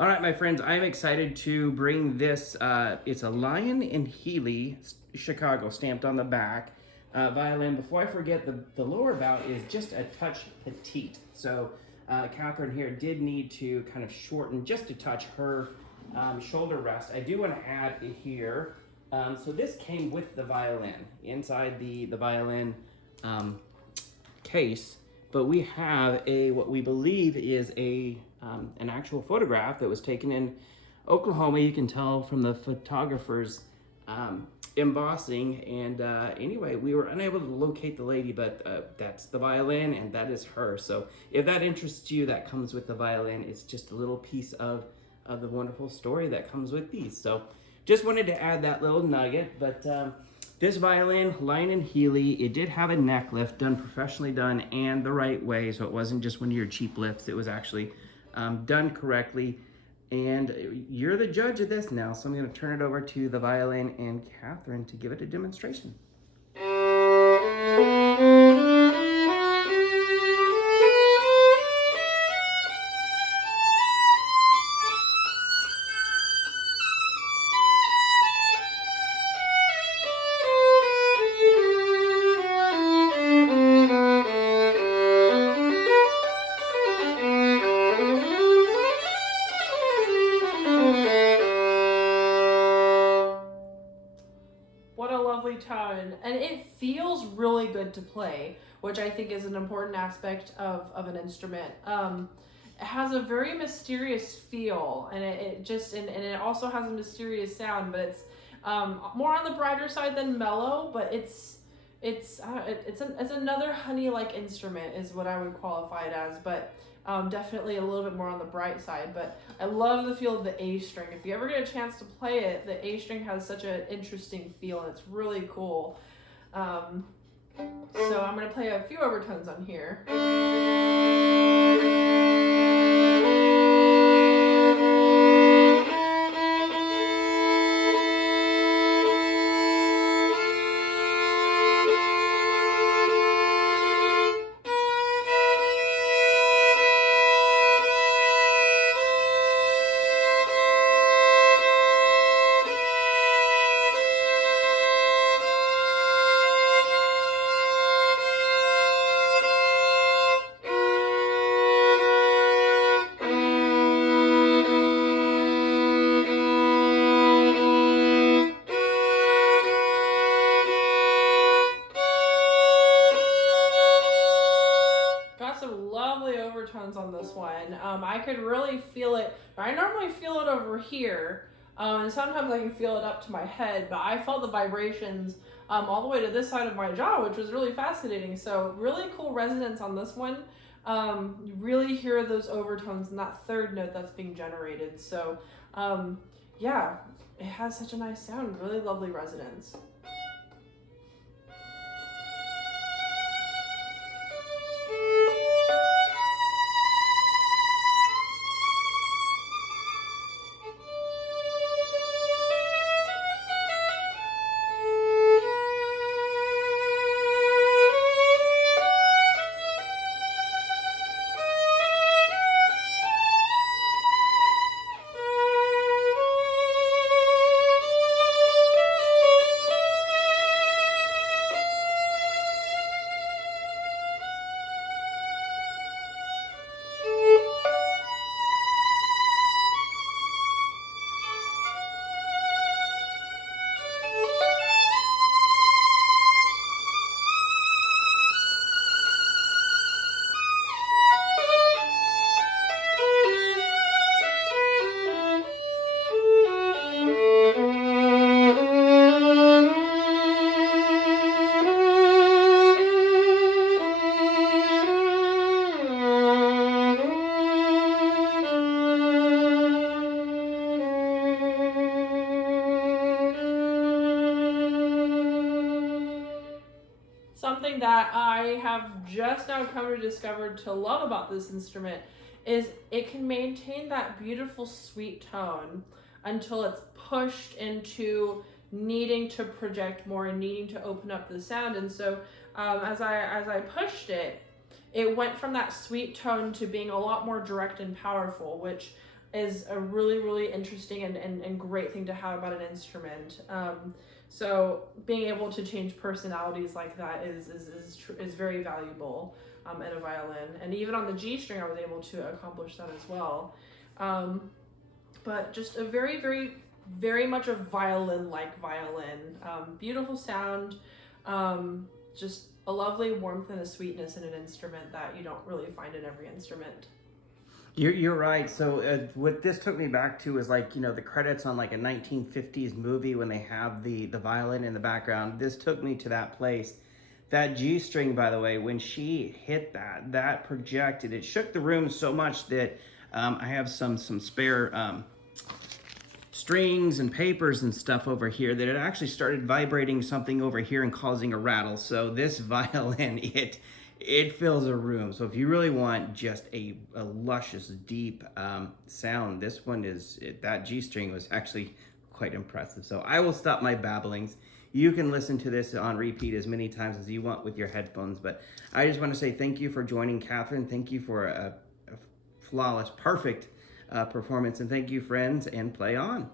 All right, my friends, I'm excited to bring this. It's a Lyon and Healy Chicago stamped on the back violin. Before I forget, the lower bout is just a touch petite. So Catherine here did need to kind of shorten just a touch her shoulder rest. I do want to add here, so this came with the violin, inside the violin case, but we have what we believe is an actual photograph that was taken in Oklahoma. You can tell from the photographer's embossing, and anyway, we were unable to locate the lady, but that's the violin and that is her. So if that interests you, that comes with the violin. It's just a little piece of the wonderful story that comes with these. So just wanted to add that little nugget. But this violin, Lyon Healy, it did have a neck lift, done professionally done and the right way. So it wasn't just one of your cheap lifts. It was actually done correctly. And you're the judge of this now. So I'm going to turn it over to the violin and Catherine to give it a demonstration. What a lovely tone. And it feels really good to play, which I think is an important aspect of an instrument. It has a very mysterious feel, and it also has a mysterious sound, but it's more on the brighter side than mellow, but it's another honey-like instrument is what I would qualify it as, but definitely a little bit more on the bright side. But I love the feel of the A string. If you ever get a chance to play it, the A string has such an interesting feel, and it's really cool. So I'm going to play a few overtones on here. Lovely overtones on this one. I could really feel it. I normally feel it over here, and sometimes I can feel it up to my head, but I felt the vibrations all the way to this side of my jaw, which was really fascinating. So really cool resonance on this one. You really hear those overtones and that third note that's being generated. So yeah, it has such a nice sound, really lovely resonance. Something that I have just now come to discover to love about this instrument is it can maintain that beautiful sweet tone until it's pushed into needing to project more and needing to open up the sound. And so as I pushed it, it went from that sweet tone to being a lot more direct and powerful, which is a really, really interesting and great thing to have about an instrument. So being able to change personalities like that is very valuable in a violin. And even on the G string, I was able to accomplish that as well. But just a very, very, very much a violin-like violin. Beautiful sound, just a lovely warmth and a sweetness in an instrument that you don't really find in every instrument. You're right. So what this took me back to is like, the credits on like a 1950s movie when they have the violin in the background. This took me to that place. That G string, by the way, when she hit that projected, it shook the room so much that I have some spare strings and papers and stuff over here that it actually started vibrating something over here and causing a rattle. So this violin, it fills a room. So if you really want just a luscious, deep sound, this one that G string was actually quite impressive. So I will stop my babblings. You can listen to this on repeat as many times as you want with your headphones. But I just want to say thank you for joining, Catherine. Thank you for a flawless, perfect performance. And thank you, friends, and play on.